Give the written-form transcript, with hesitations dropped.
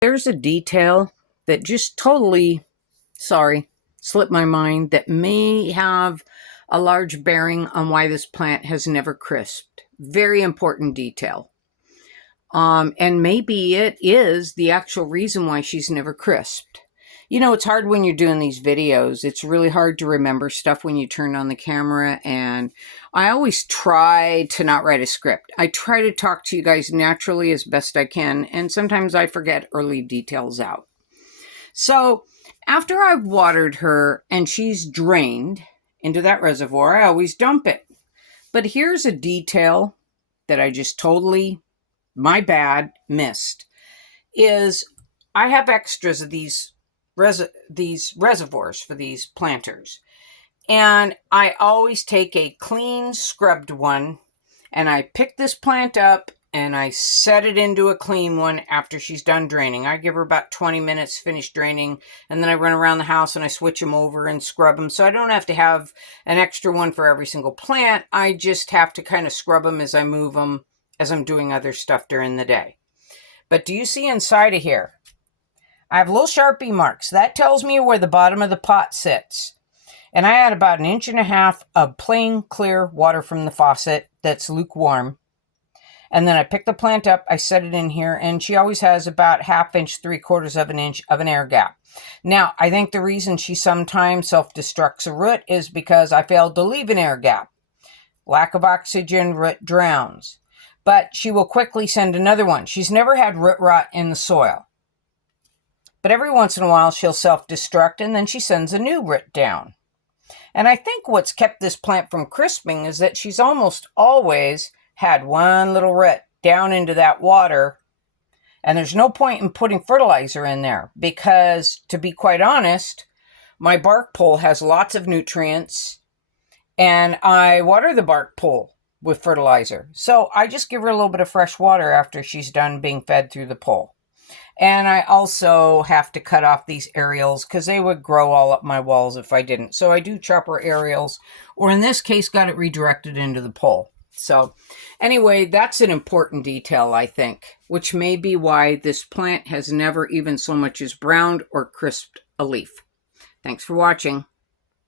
There's a detail that just totally, sorry, slipped my mind that may have a large bearing on why this plant has never crisped. Very important detail. And maybe it is the actual reason why she's never crisped. You know, it's hard when you're doing these videos. It's really hard to remember stuff when you turn on the camera. And I always try to not write a script. I try to talk to you guys naturally as best I can. And sometimes I forget or leave details out. So after I've watered her and she's drained into that reservoir, I always dump it. But here's a detail that I just totally, my bad, missed, is I have extras of these reservoirs for these planters. And I always take a clean scrubbed one and I pick this plant up and I set it into a clean one after she's done draining. I give her about 20 minutes, finish draining, and then I run around the house and I switch them over and scrub them. So I don't have to have an extra one for every single plant. I just have to kind of scrub them as I move them, as I'm doing other stuff during the day. But do you see inside of here? I have little Sharpie marks. That tells me where the bottom of the pot sits. And I add about 1.5 inches of plain, clear water from the faucet that's lukewarm. And then I pick the plant up, I set it in here, and she always has about 1/2 inch, 3/4 of an inch of an air gap. Now, I think the reason she sometimes self-destructs a root is because I failed to leave an air gap. Lack of oxygen, root drowns. But she will quickly send another one. She's never had root rot in the soil. But every once in a while, she'll self-destruct, and then she sends a new root down. And I think what's kept this plant from crisping is that she's almost always had one little root down into that water. And there's no point in putting fertilizer in there because, to be quite honest, my bark pole has lots of nutrients, and I water the bark pole with fertilizer. So I just give her a little bit of fresh water after she's done being fed through the pole. And I also have to cut off these aerials because they would grow all up my walls if I didn't. So I do chopper aerials, or in this case, got it redirected into the pole. So anyway, that's an important detail, I think, which may be why this plant has never even so much as browned or crisped a leaf. Thanks for watching.